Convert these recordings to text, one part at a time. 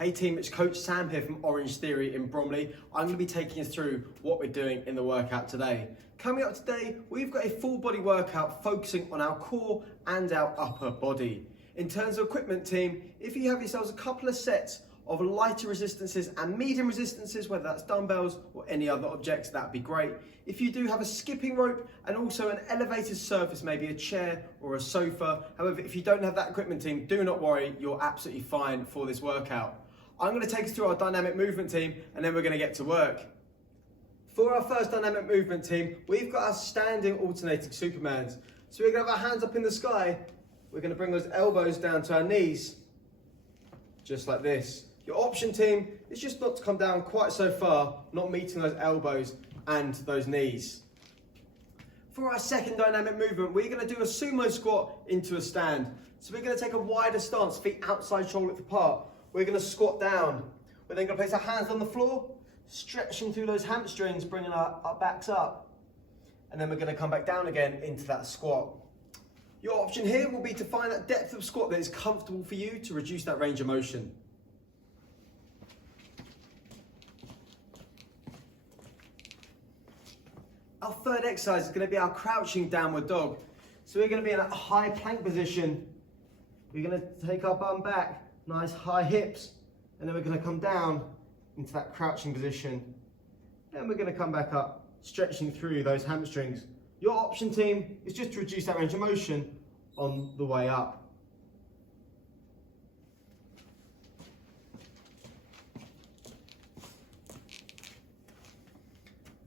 Hey team, it's Coach Sam here from OrangeTheory in Bromley. I'm going to be taking us through what we're doing in the workout today. Coming up today, we've got a full body workout focusing on our core and our upper body. In terms of equipment team, if you have yourselves a couple of sets of lighter resistances and medium resistances, whether that's dumbbells or any other objects, that'd be great. If you do have a skipping rope and also an elevated surface, maybe a chair or a sofa. However, if you don't have that equipment team, do not worry, you're absolutely fine for this workout. I'm going to take us through our dynamic movement team and then we're going to get to work. For our first dynamic movement team, we've got our standing alternating Supermans. So we're going to have our hands up in the sky. We're going to bring those elbows down to our knees, just like this. Your option team is just not to come down quite so far, not meeting those elbows and those knees. For our second dynamic movement, we're going to do a sumo squat into a stand. So we're going to take a wider stance, feet outside shoulder width apart. We're going to squat down. We're then going to place our hands on the floor, stretching through those hamstrings, bringing our backs up. And then we're going to come back down again into that squat. Your option here will be to find that depth of squat that is comfortable for you to reduce that range of motion. Our third exercise is going to be our crouching downward dog. So we're going to be in a high plank position. We're going to take our bum back, nice high hips, and then we're going to come down into that crouching position. Then we're going to come back up, stretching through those hamstrings. Your option team is just to reduce that range of motion on the way up.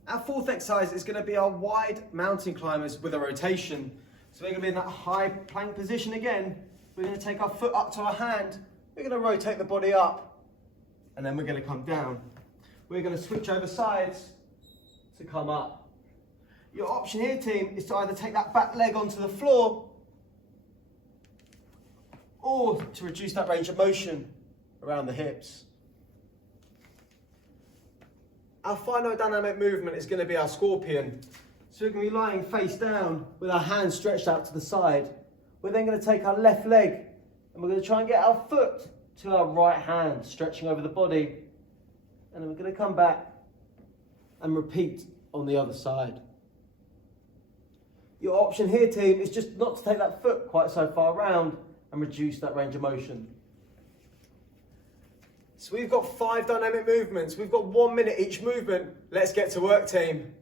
Our fourth exercise is going to be our wide mountain climbers with a rotation. So we're going to be in that high plank position again. We're going to take our foot up to our hand. We're going to rotate the body up and then we're going to come down. We're going to switch over sides to come up. Your option here, team, is to either take that back leg onto the floor or to reduce that range of motion around the hips. Our final dynamic movement is going to be our scorpion. So we're going to be lying face down with our hands stretched out to the side. We're then going to take our left leg and we're going to try and get our foot to our right hand, stretching over the body. And then we're going to come back and repeat on the other side. Your option here, team, is just not to take that foot quite so far around and reduce that range of motion. So we've got 5 dynamic movements. We've got 1 minute each movement. Let's get to work, team.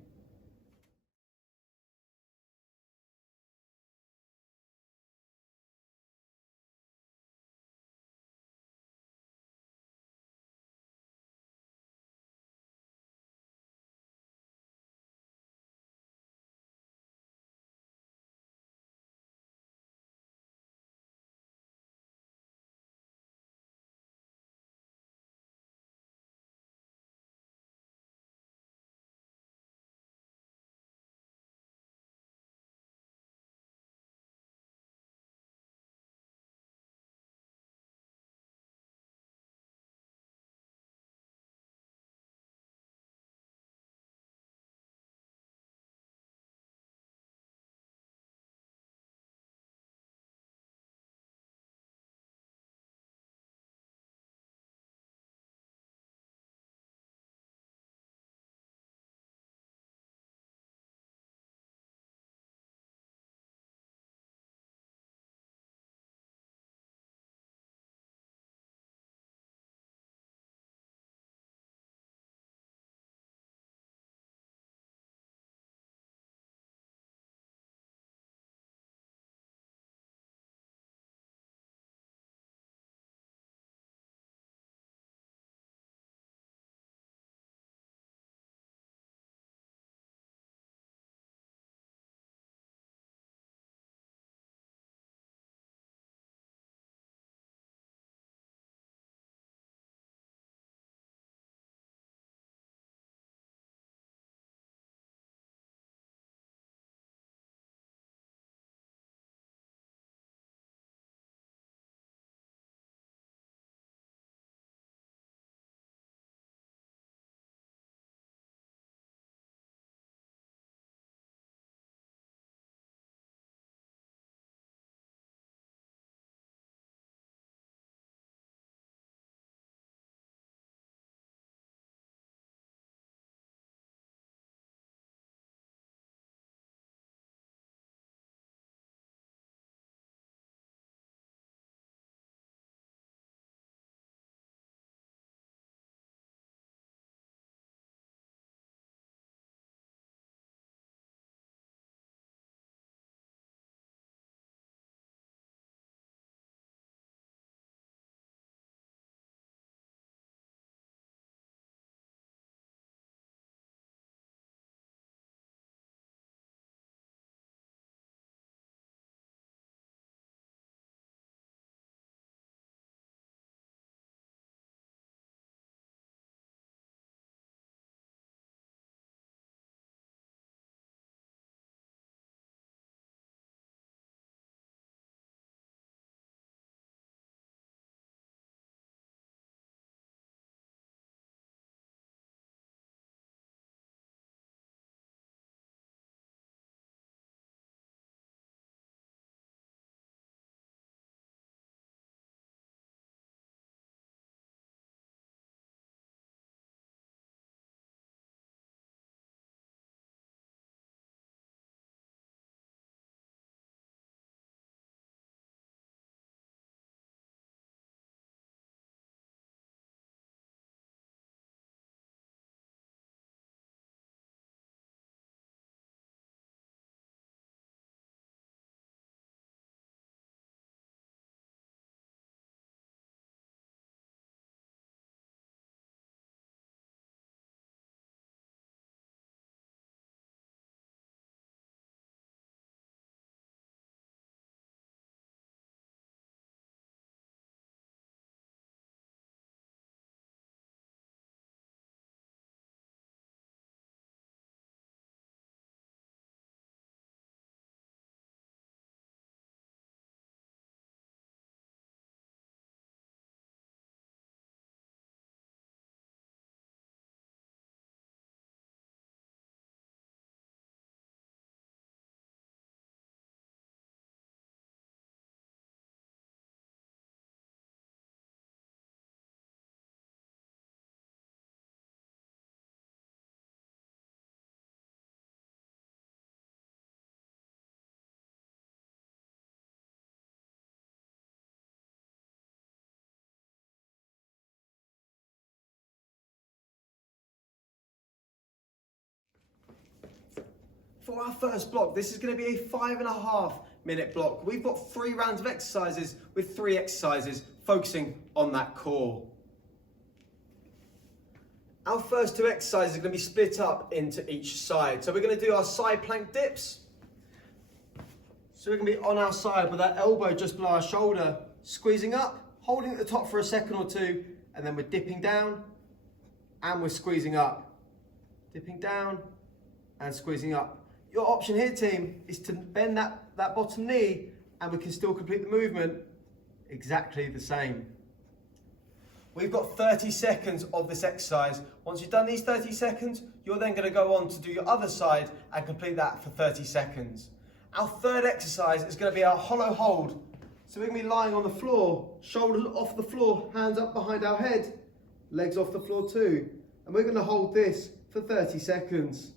For our first block, this is going to be a 5.5-minute block. We've got 3 rounds of exercises with 3 exercises focusing on that core. Our first 2 exercises are going to be split up into each side. So we're going to do our side plank dips. So we're going to be on our side with our elbow just below our shoulder, squeezing up, holding at the top for a second or 2, and then we're dipping down and we're squeezing up. Dipping down and squeezing up. Your option here, team, is to bend that bottom knee and we can still complete the movement exactly the same. We've got 30 seconds of this exercise. Once you've done these 30 seconds, you're then going to go on to do your other side and complete that for 30 seconds. Our third exercise is going to be our hollow hold. So we're going to be lying on the floor, shoulders off the floor, hands up behind our head, legs off the floor too. And we're going to hold this for 30 seconds.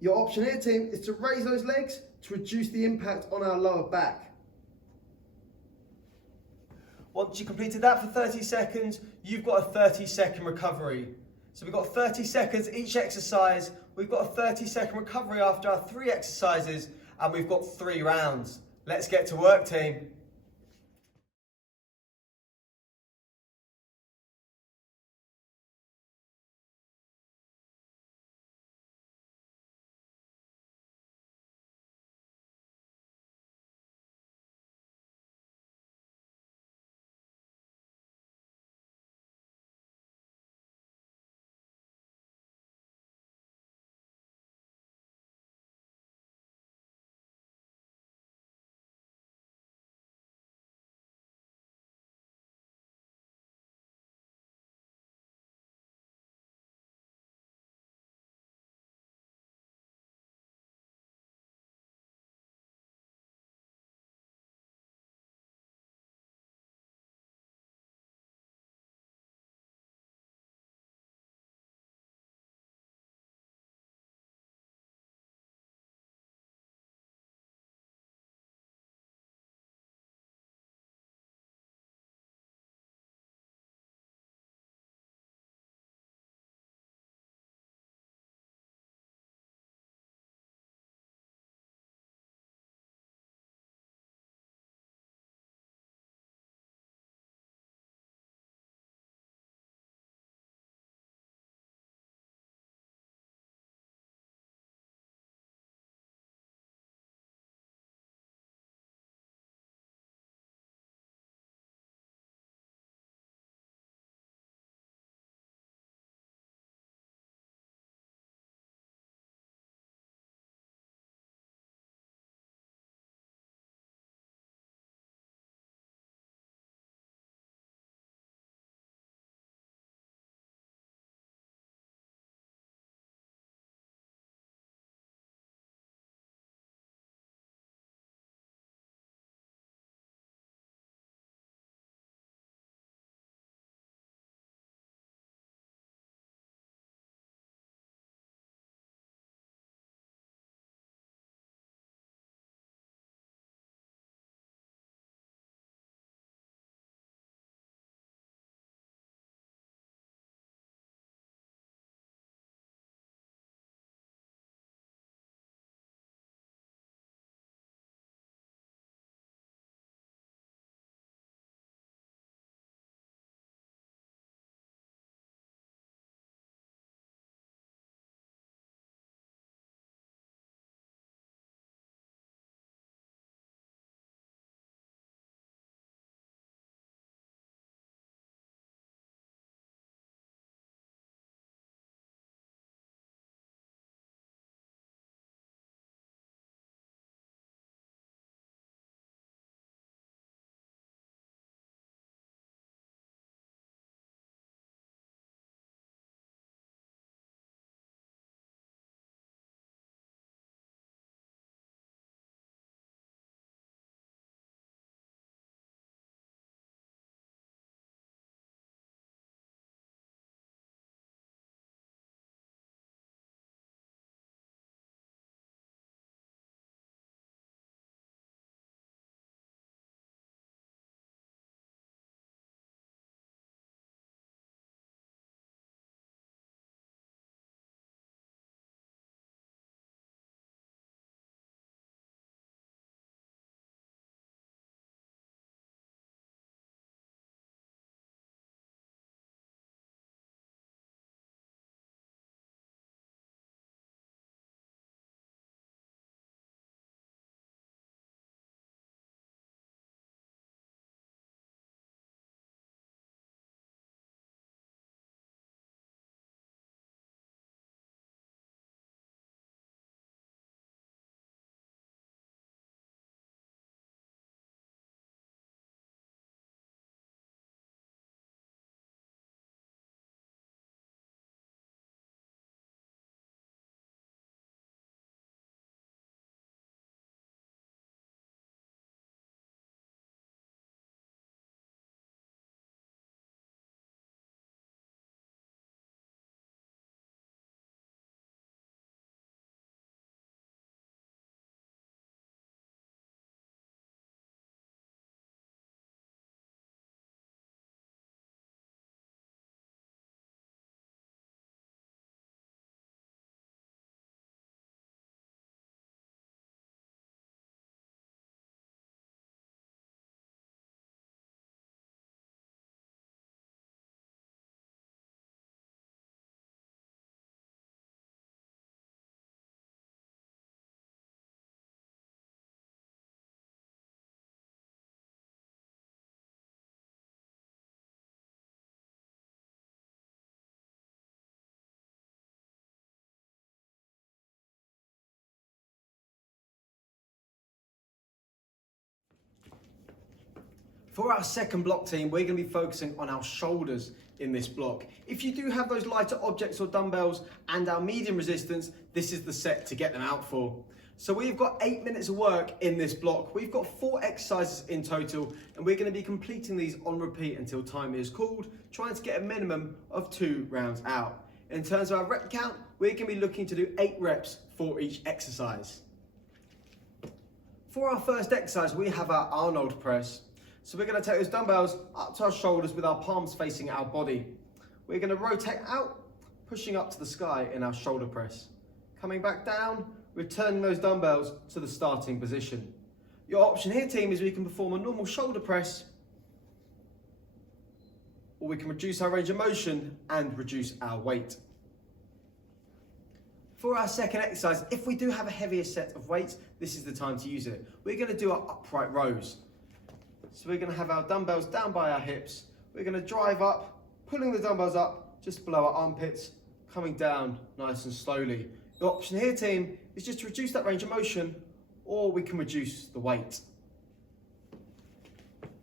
Your option here, team, is to raise those legs to reduce the impact on our lower back. Once you've completed that for 30 seconds, you've got a 30-second recovery. So we've got 30 seconds each exercise. We've got a 30-second recovery after our 3 exercises, and we've got 3 rounds. Let's get to work, team. For our second block team, we're going to be focusing on our shoulders in this block. If you do have those lighter objects or dumbbells and our medium resistance, this is the set to get them out for. So we've got 8 minutes of work in this block. We've got 4 exercises in total, and we're going to be completing these on repeat until time is called, trying to get a minimum of 2 rounds out. In terms of our rep count, we're going to be looking to do 8 reps for each exercise. For our first exercise, we have our Arnold press. So we're going to take those dumbbells up to our shoulders with our palms facing our body. We're going to rotate out, pushing up to the sky in our shoulder press. Coming back down, returning those dumbbells to the starting position. Your option here, team, is we can perform a normal shoulder press, or we can reduce our range of motion and reduce our weight. For our second exercise, if we do have a heavier set of weights, this is the time to use it. We're going to do our upright rows. So we're going to have our dumbbells down by our hips. We're going to drive up, pulling the dumbbells up just below our armpits, coming down nice and slowly. The option here, team, is just to reduce that range of motion, or we can reduce the weight.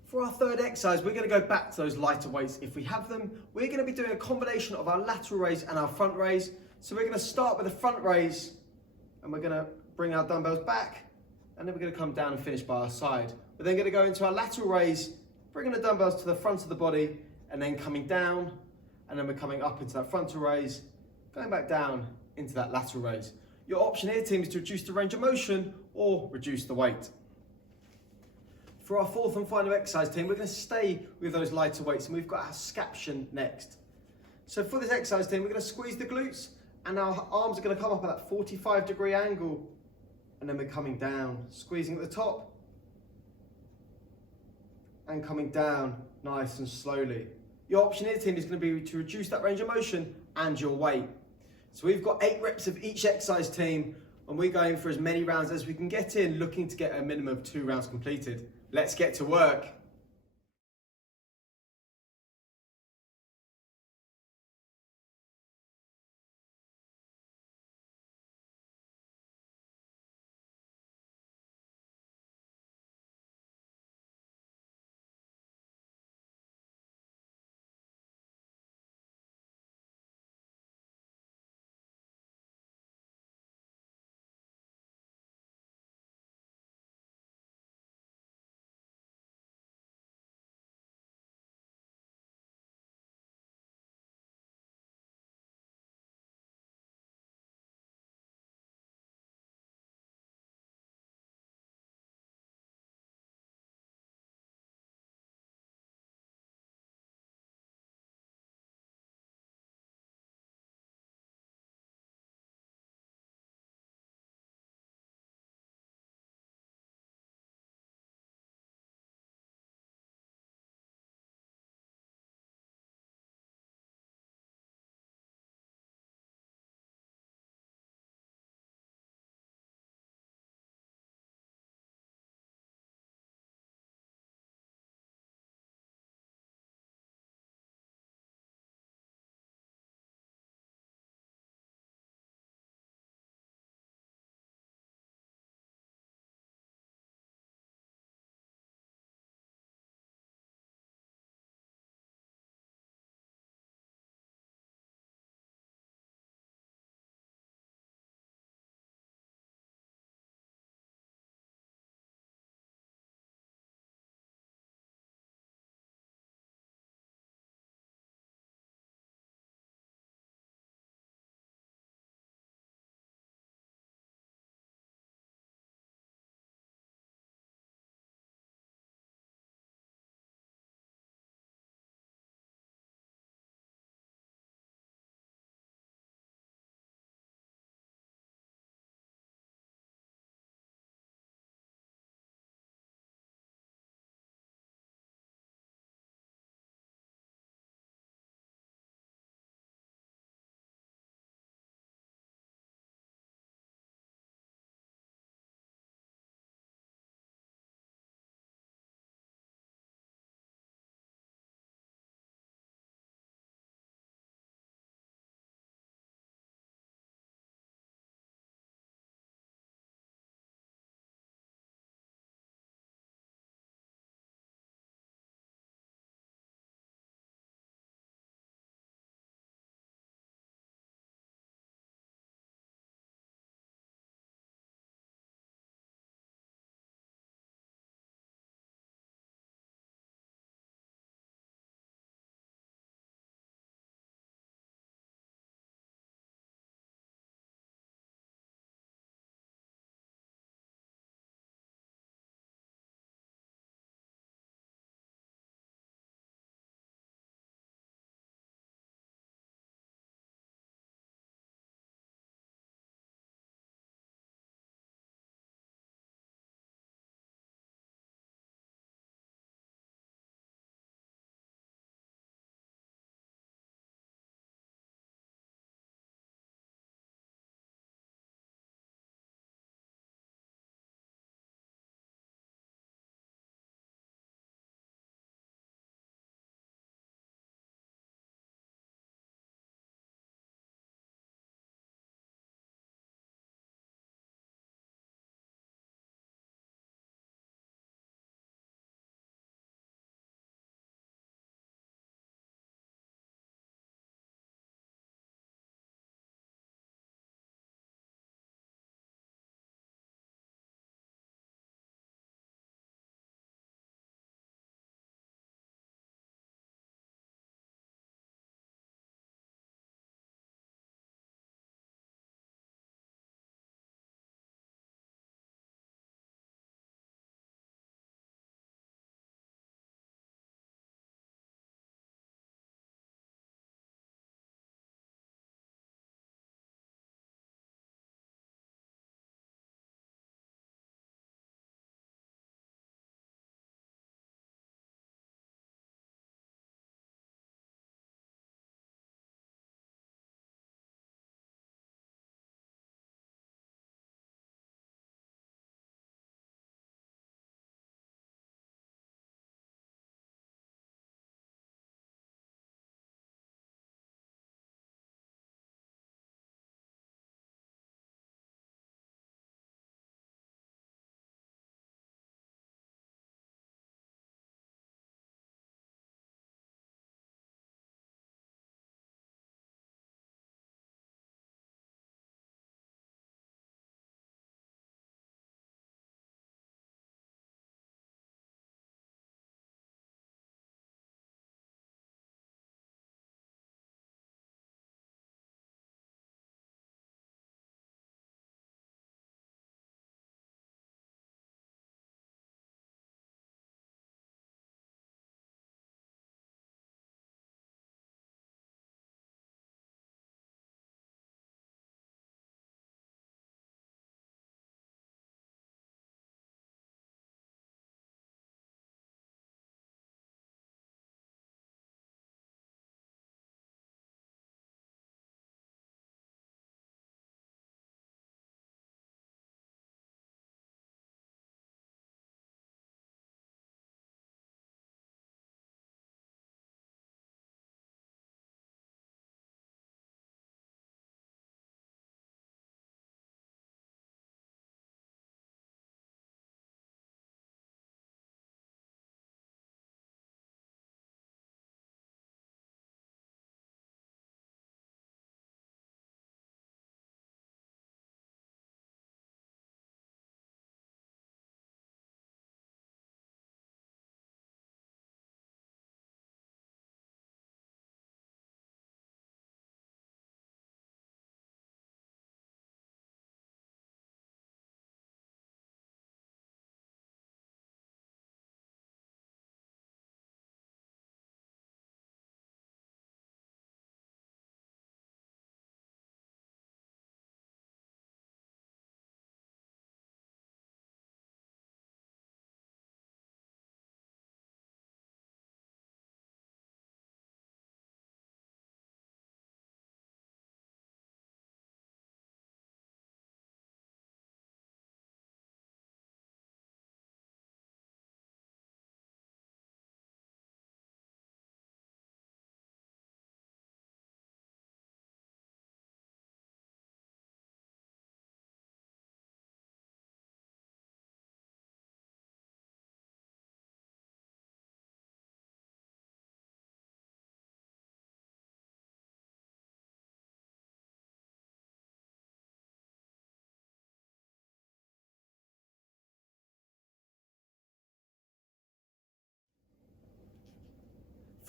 For our third exercise, we're going to go back to those lighter weights if we have them. We're going to be doing a combination of our lateral raise and our front raise. So we're going to start with the front raise, and we're going to bring our dumbbells back, and then we're going to come down and finish by our side. We're then going to go into our lateral raise, bringing the dumbbells to the front of the body, and then coming down, and then we're coming up into that frontal raise, going back down into that lateral raise. Your option here, team, is to reduce the range of motion or reduce the weight. For our fourth and final exercise, team, we're going to stay with those lighter weights, and we've got our scaption next. So for this exercise, team, we're going to squeeze the glutes, and our arms are going to come up at that 45-degree angle, and then we're coming down, squeezing at the top, and coming down nice and slowly. Your option here, team, is going to be to reduce that range of motion and your weight. So we've got 8 reps of each exercise, team, and we're going for as many rounds as we can get in, looking to get a minimum of 2 rounds completed. Let's get to work.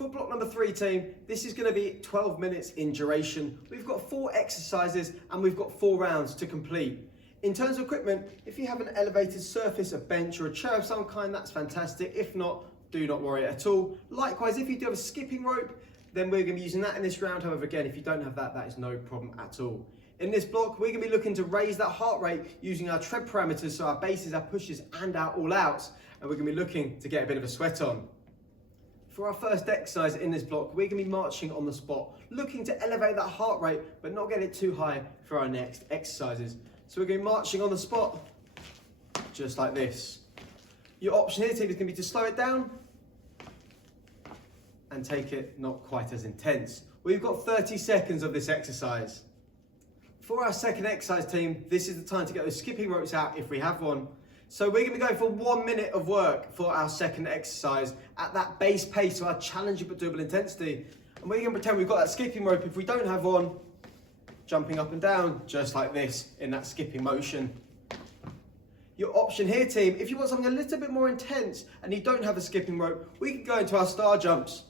For block number 3 team, this is going to be 12 minutes in duration. We've got 4 exercises and we've got 4 rounds to complete. In terms of equipment, if you have an elevated surface, a bench or a chair of some kind, that's fantastic. If not, do not worry at all. Likewise, if you do have a skipping rope, then we're going to be using that in this round. However, again, if you don't have that, that is no problem at all. In this block, we're going to be looking to raise that heart rate using our tread parameters, so our bases, our pushes and our all outs, and we're going to be looking to get a bit of a sweat on. For our first exercise in this block, we're going to be marching on the spot, looking to elevate that heart rate, but not get it too high for our next exercises. So we're going to be marching on the spot, just like this. Your option here, team, is going to be to slow it down and take it not quite as intense. We've got 30 seconds of this exercise. For our second exercise, team, this is the time to get those skipping ropes out if we have one. So we're going to be going for 1 minute of work for our second exercise at that base pace, so our challenging but doable intensity. And we're going to pretend we've got that skipping rope if we don't have one, jumping up and down just like this in that skipping motion. Your option here, team, if you want something a little bit more intense and you don't have a skipping rope, we can go into our star jumps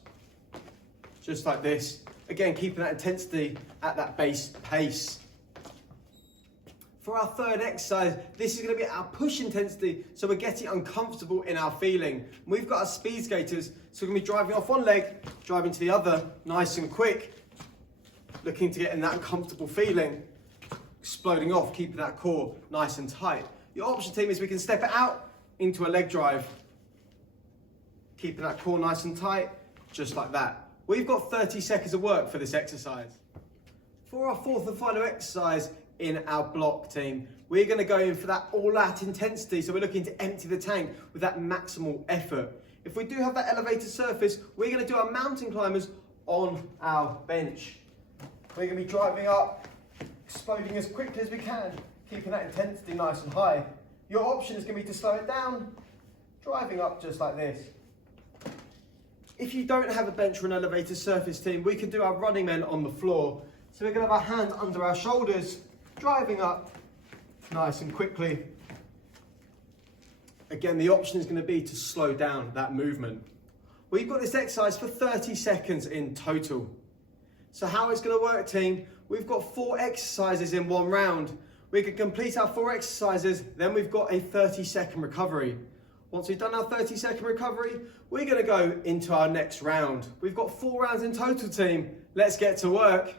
just like this. Again, keeping that intensity at that base pace. For our third exercise, this is going to be our push intensity, so we're getting uncomfortable in our feeling. We've got our speed skaters, so we're going to be driving off one leg, driving to the other, nice and quick, looking to get in that comfortable feeling, exploding off, keeping that core nice and tight. Your option, team, is we can step it out into a leg drive, keeping that core nice and tight, just like that. We've got 30 seconds of work for this exercise. For our fourth and final exercise in our block, team, we're going to go in for that all-out intensity, so we're looking to empty the tank with that maximal effort. If we do have that elevated surface, we're going to do our mountain climbers on our bench. We're going to be driving up, exploding as quickly as we can, keeping that intensity nice and high. Your option is going to be to slow it down, driving up just like this. If you don't have a bench or an elevated surface, team, we can do our running men on the floor. So we're going to have our hands under our shoulders, driving up nice and quickly. Again, the option is going to be to slow down that movement. We've got this exercise for 30 seconds in total. So how it's going to work, team, we've got 4 exercises in one round. We can complete our 4 exercises, then we've got a 30-second recovery. Once we've done our 30-second recovery, we're going to go into our next round. We've got 4 rounds in total, team. Let's get to work.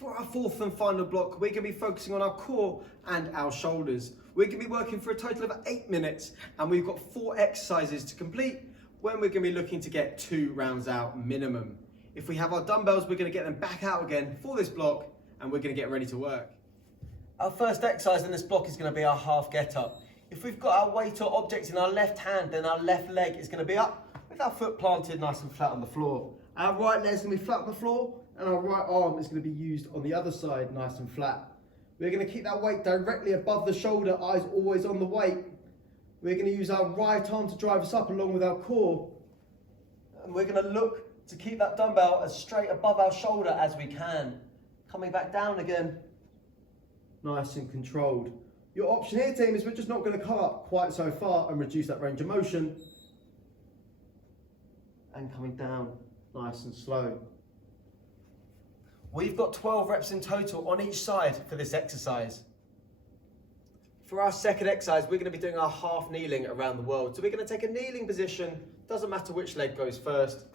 For our fourth and final block, we're going to be focusing on our core and our shoulders. We're going to be working for a total of 8 minutes, and we've got 4 exercises to complete when we're going to be looking to get 2 rounds out minimum. If we have our dumbbells, we're going to get them back out again for this block, and we're going to get ready to work. Our first exercise in this block is going to be our half get up. If we've got our weight or object in our left hand, then our left leg is going to be up with our foot planted nice and flat on the floor. Our right leg is going to be flat on the floor, and our right arm is going to be used on the other side nice and flat. We're going to keep that weight directly above the shoulder, eyes always on the weight. We're going to use our right arm to drive us up along with our core. And we're going to look to keep that dumbbell as straight above our shoulder as we can. Coming back down again, nice and controlled. Your option here, team, is we're just not going to come up quite so far and reduce that range of motion. And coming down, nice and slow. We've got 12 reps in total on each side for this exercise. For our second exercise, we're going to be doing our half kneeling around the world. So we're going to take a kneeling position, doesn't matter which leg goes first.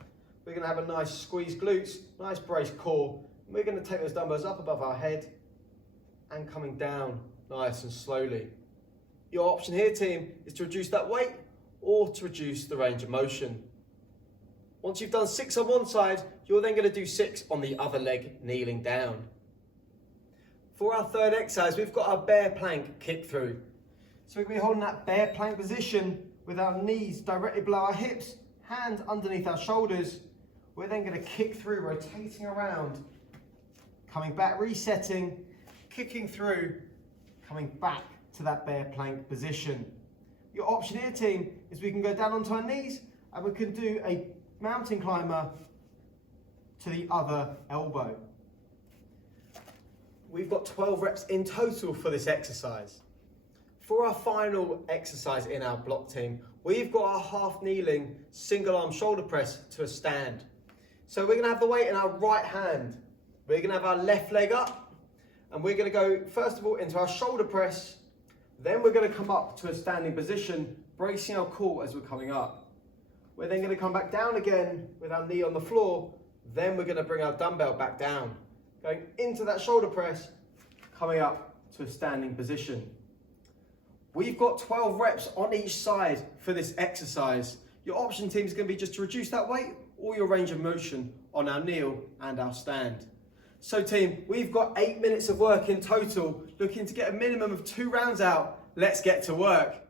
We're going to have a nice squeeze glutes, nice brace core. We're going to take those dumbbells up above our head and coming down nice and slowly. Your option here, team, is to reduce that weight or to reduce the range of motion. Once you've done 6 on one side, you're then going to do 6 on the other leg, kneeling down. For our third exercise, we've got our bear plank kick through. So we're going to be holding that bear plank position with our knees directly below our hips, hands underneath our shoulders. We're then going to kick through, rotating around, coming back, resetting, kicking through, coming back to that bear plank position. Your option here, team, is we can go down onto our knees and we can do a mountain climber to the other elbow. We've got 12 reps in total for this exercise. For our final exercise in our block, team, we've got our half kneeling single arm shoulder press to a stand. So we're going to have the weight in our right hand. We're going to have our left leg up, and we're going to go first of all into our shoulder press. Then we're going to come up to a standing position, bracing our core as we're coming up. We're then going to come back down again with our knee on the floor. Then we're going to bring our dumbbell back down, going into that shoulder press, coming up to a standing position. We've got 12 reps on each side for this exercise. Your option, team, is going to be just to reduce that weight or your range of motion on our kneel and our stand. So, team, we've got 8 minutes of work in total, looking to get a minimum of 2 rounds out. Let's get to work.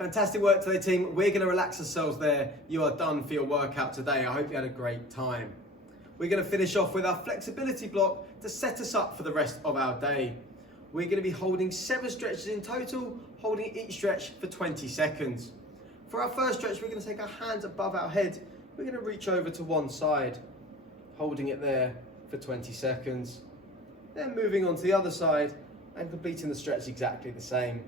Fantastic work today, team. We're going to relax ourselves there. You are done for your workout today. I hope you had a great time. We're going to finish off with our flexibility block to set us up for the rest of our day. We're going to be holding 7 stretches in total, holding each stretch for 20 seconds. For our first stretch, we're going to take our hands above our head. We're going to reach over to one side, holding it there for 20 seconds. Then moving on to the other side and completing the stretch exactly the same.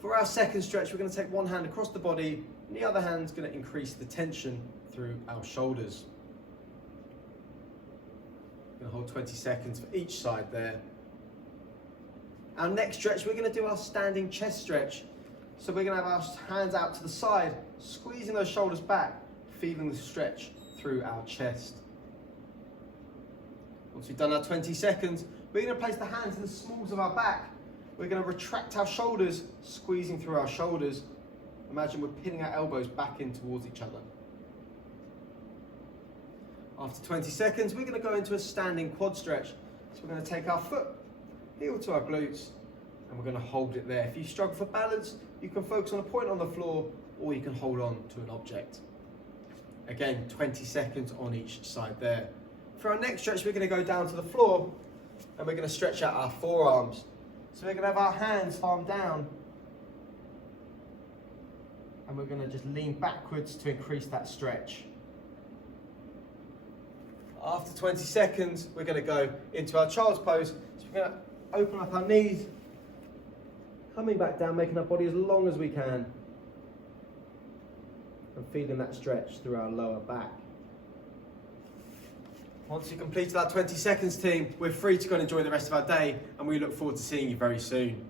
For our second stretch, we're going to take one hand across the body and the other hand's going to increase the tension through our shoulders. We're going to hold 20 seconds for each side there. Our next stretch, we're going to do our standing chest stretch. So we're going to have our hands out to the side, squeezing those shoulders back, feeling the stretch through our chest. Once we've done our 20 seconds, we're going to place the hands in the smalls of our back. We're going to retract our shoulders, squeezing through our shoulders. Imagine we're pinning our elbows back in towards each other. After 20 seconds, we're going to go into a standing quad stretch. So we're going to take our foot, heel to our glutes, and we're going to hold it there. If you struggle for balance, you can focus on a point on the floor, or you can hold on to an object. Again, 20 seconds on each side there. For our next stretch, we're going to go down to the floor, and we're going to stretch out our forearms. So we're going to have our hands palm down, and we're going to just lean backwards to increase that stretch. After 20 seconds, we're going to go into our child's pose. So we're going to open up our knees, coming back down, making our body as long as we can, and feeling that stretch through our lower back. Once you've completed our 20 seconds, team, we're free to go and enjoy the rest of our day, and we look forward to seeing you very soon.